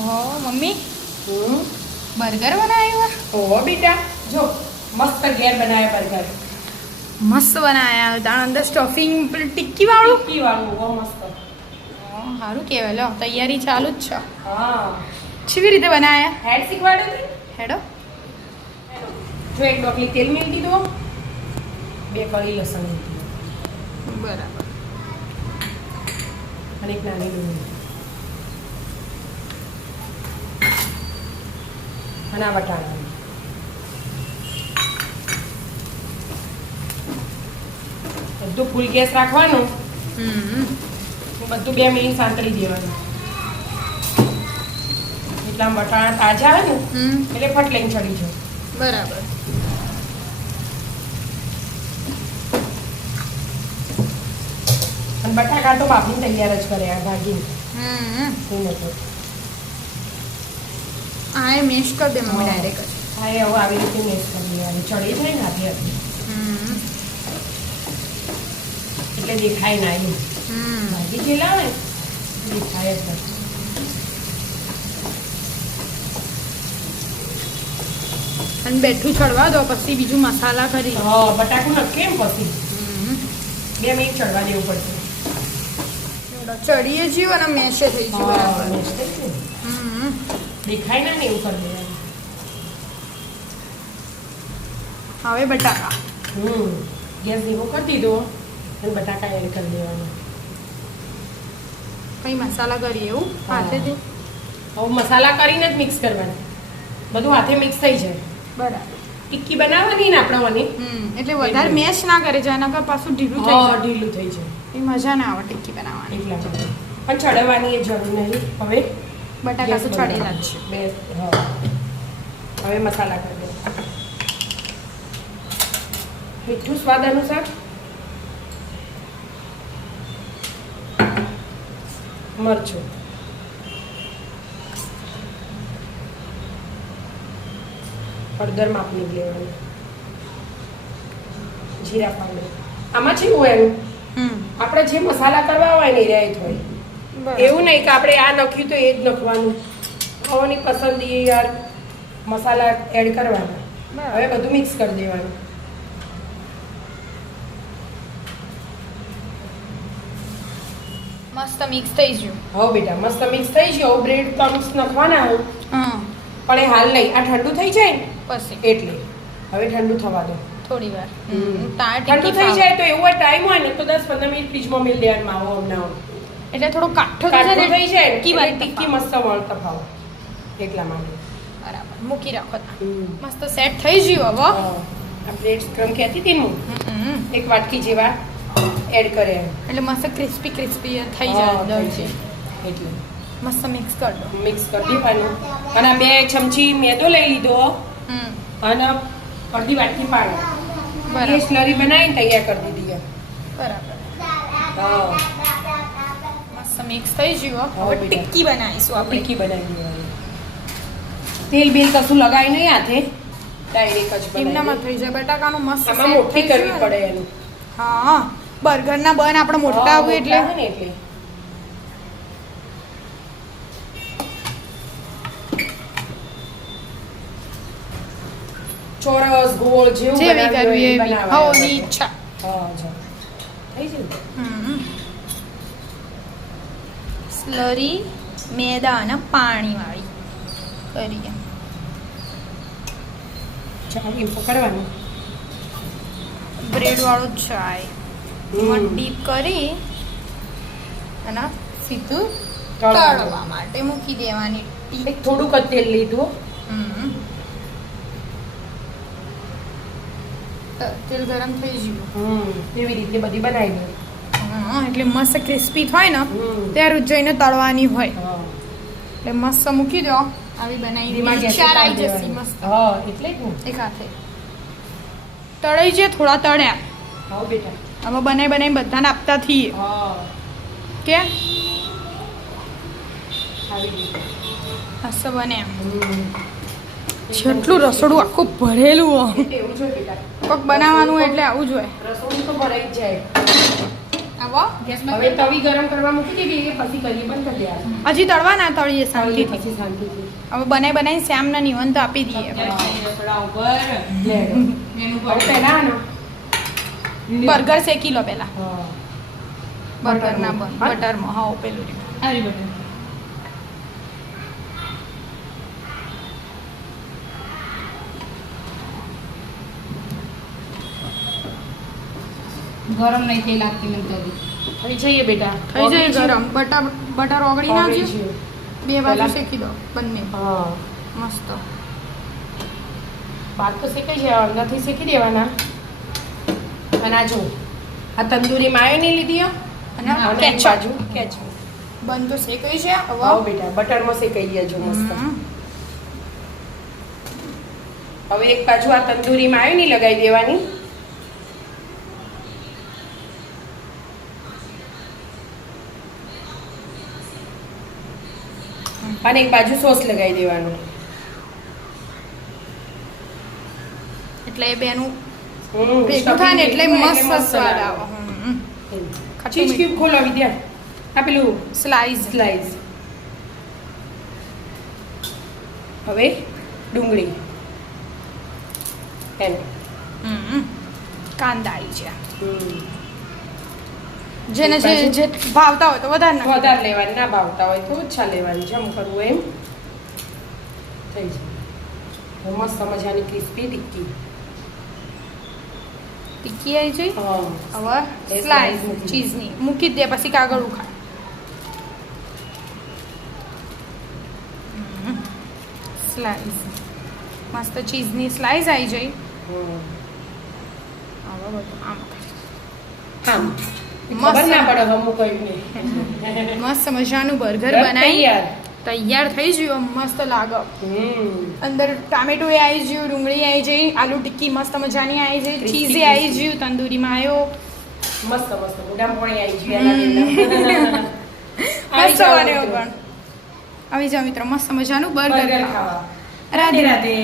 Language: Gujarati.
ઓહો મમ્મી બર્ગર બનાવ્યા? ઓહો બેટા જો મસ્ત ઘેર બનાવ્યા બર્ગર. મસ્ત બનાવ્યા. તાણ અંદર સ્ટફિંગ ટિક્કી વાળું ટિક્કી વાળું બહુ મસ્ત. સારું કહેવાય. લો તૈયારી ચાલુ જ છે. હા કેવી રીતે બનાવ્યા? હેડ શીખવાડ્યું તું? હેડો. જો એક ડોકલી તેલ મેળ દીધો, 2 કળી લસણ લીધી બરાબર. અને એક નાની ડુંગળી અને આ વટાણા બધું ફૂલ ગેસ રાખવાનું. બધું 2 મિનિટ સાંતળી દેવાનું. એટલે આમ વટાણા તાજા આવે ને એટલે ફટ લઈને ચડી જાય. બરાબર. અને બટાકા તો બાફીને તૈયાર જ કરે આ ભાગીને. આ મેશ કરી દે મમ્મી ડાયરેક્ટ જ. હા એ હવે આવી રીતે મેશ કરી દેવાની. ચડી જાય ને હાથે હાથે એટલે દેખાય ના એમ. ભાજી જેલા આવે ને દેખાય જ નહીં. અને બેઠું ચડવા દો પછી બીજું મસાલા કરી. હા બટાકું ન કેમ પછી 2 મિનિટ ચડવા દેવું પડશે. ચડીએ જીવ અને મેશે થઈ ગયું બરાબર. મેશ થઈ ગયું. દેખાય ના ને એવું કરી દેવાનું. હવે બટાકા. ગેસ ધીમો કરી દીધો અને બટાકા એડ કરી દેવાના. કઈ મસાલા કરીએ એવું હાથેથી? હવે મસાલા કરીને જ મિક્સ કરવાના. બધું હાથે મિક્સ થઈ જાય. બરાબર. ટિક્કી બનાવવાની ને આપણે એટલે વધારે મેશ ના કરે છે એના કર પાછું ઢીલું થઈ જાય. ઢીલું થઈ જાય. એ મજા ના આવે ટિક્કી બનાવવાની. એટલા માટે પણ ચડવાની એ જરૂર નહીં. હવે બટાકા તો ચડેલા જ છે. હવે મસાલા કરી દો. મીઠું સ્વાદ અનુસાર, મરચું, હળદર માપની લેવાની, જીરા પાવડર. આમાં છે એવું એનું આપણે જે મસાલા કરવા હોય ને એ રાઈટ હોય. એવું નહીં કે આપણે આ નાખ્યું તો એ જ નાખવાનું. ખાવાની પસંદગી યાર મસાલા એડ કરવાના. હવે બધું મિક્સ કરી દેવાનું. મસ્ત મિક્સ થઈ ગયું. હવે બેટા મસ્ત મિક્સ થઈ ગયું. હવે બ્રેડ ક્રમ્સ નાખવાના હોય પણ એ હાલ નહીં. આ ઠંડુ થઈ જાય ને પછી એટલે હવે ઠંડુ થવા દો થોડી વાર. ઠંડુ થઈ જાય તો એવું ટાઈમ હોય ને તો 10-15 મિનિટ ફ્રીજમાં મેળ દેવાનું. માવો હમણાં એટલે થોડો કાઠો કાઠું થઈ જાય ટિક્કી ને ટિક્કી મસ્ત વળતા ભાવ એટલા માટે. બરાબર મૂકી રાખો. મસ્ત સેટ થઈ ગયું. હવે આ બ્રેડ ક્રમ કહેતી હતી ને એક વાટકી જેવા એડ કરે એટલે મસ્ત ક્રિસ્પી ક્રિસ્પી થઈ જાય દળજી. એટલે મસ્ત મિક્સ કર દો. મિક્સ કરી દેવાનું. અને 2 ચમચી મેદો લઈ લીધો અને અડધી વાટકી પાણી. બરાબર. એ સ્લરી બનાવીને તૈયાર કરી દીધી. બરાબર. હા મસ્ત મિક્સ થઈ ગયું. હવે ટિક્કી બનાવીશું આપણે. ટિક્કી બનાવી દેવાની. તેલ બેલ કશું લગાવી નહીં હાથે ડાયરેક્ટ જ એમનામાં થઈ જાય. બટાકાનું મસ્ત આમાં મોટી કરવી પડે એનું. હા બર્ગરના બન આપણે મોટા આવું એટલે ચોરસ ગોળ જેવું જેવી કરવી એવી બનાવવાનું. હવની ઈચ્છા. હા જો થઈ ગયું. સ્લરી મેદા અને પાણી વાળી કરીએ. ચાલો એમ પકડવાનું. બ્રેડ વાળો ચાય ડીપ કરી અને સીધું તળવા માટે મૂકી દેવાની. એક થોડુંક જ તેલ લીધું. તેલ ગરમ થઈ ગયું. એવી રીતે બધી બનાવી દે. એટલે મસ્ત ક્રિસ્પી થાય ને ત્યારે જઈને તળવાની હોય. એટલે મસ્ત મૂકી દો. આવી બનાવી ચાર આવી જશે મસ્ત. હા એટલે જ ને એક હાથે તળાઈ છે. થોડા તળ્યા. હા બેટા હવે બનાવી બધાને આપતા થઈએ કે આવી રીતે મસ્ત બને. જેટલું રસોડું આખું ભરેલું એવું જોઈએ બેટા. કોક બનાવવાનું એટલે આવું જ હોય. રસોડું તો ભરાઈ જ જાય. આવો હવે તવી ગરમ કરવા મૂકી દેવી કે પછી કરીએ બંધ કરી દેવાનું હજી તળવા ના તળીએ શાંતિથી પછી શાંતિથી હવે બનાવીને શ્યામના નિવંત આપી દઈએ પહેલા આનો બર્ગર શેકી લો પેલા હા બર્ગર ના બન બટરમાં હા પેલું રહ્યું. ગરમ નહીં થઈ લાગતી મને તો થઈ જઈએ બેટા થઈ જાય ગરમ બટર ઓગળી નાખજો છે. બે બાજુ પહેલા- શેકી દો બંને હા મસ્ત ભાત તો શેકાઈ જાય અંદરથી શેકી દેવાના અને આ જો આ તંદૂરી માયોની લીધી હો. અને અને એક કેચઅપ બાજુ કેચઅપ બન તો શેકાઈ છે વાવ હવે બેટા બટરમાં શેકાઈ ગયા જો મસ્ત હમ. હવે એક બાજુ આ તંદૂરી માયોની લગાવી દેવાની અને એક બાજુ સોસ લગાવી દેવાનું એટલે એ બેનું હમ, ભેગું થાય ને એટલે stuffing મસ્ત ભેગું સ્વાદ આવે. આવે ખાટું ચીઝ મીઠું. ક્યુબ ખોલો વિદ્યા આ પેલું સ્લાઈસ સ્લાઈસ હવે ડુંગળી એને કાંદા આવી ગયા જેને જે ભાવતા હોય તો વધારે નાખી વધારે લેવાની ના ભાવતા હોય તો ઓછા લેવાની જેમ કરવું એમ થઈ જાય મસ્ત મજાની ક્રિસ્પી ટિક્કી ટીકી આવી જઈ હા હવે એ સ્લાઈસ slice મૂકી. ચીઝની મૂકી જ દે પછી કાગળ ઉખાડ સ્લાઈસ મસ્ત ચીઝની સ્લાઈસ આવી જઈ હમ. હવે બધું આમ કરી. હા મસ્ત. ખબર ના પડે હમું કયું નહીં મસ્ત મજાનું બર્ગર બસ બનાવી તૈયાર. તૈયાર થઈ ગયું મસ્ત લાગે હમ અંદર ટામેટો આવી ગયું ડુંગળી આવી જઈ આલુ ટિક્કી મસ્ત મજાની આવી જઈ Crispy, ચીઝે આવી ગયું તંદૂરીમાં આવ્યો મસ્ત મસ્ત મોઢામાં પાણી આવી ગયું એના મસ્ત બન્યો પણ આવી જાઓ મિત્રો મસ્ત મજાનું બર્ગર બર્ગર ખાવા ખાવા રાધે રાધે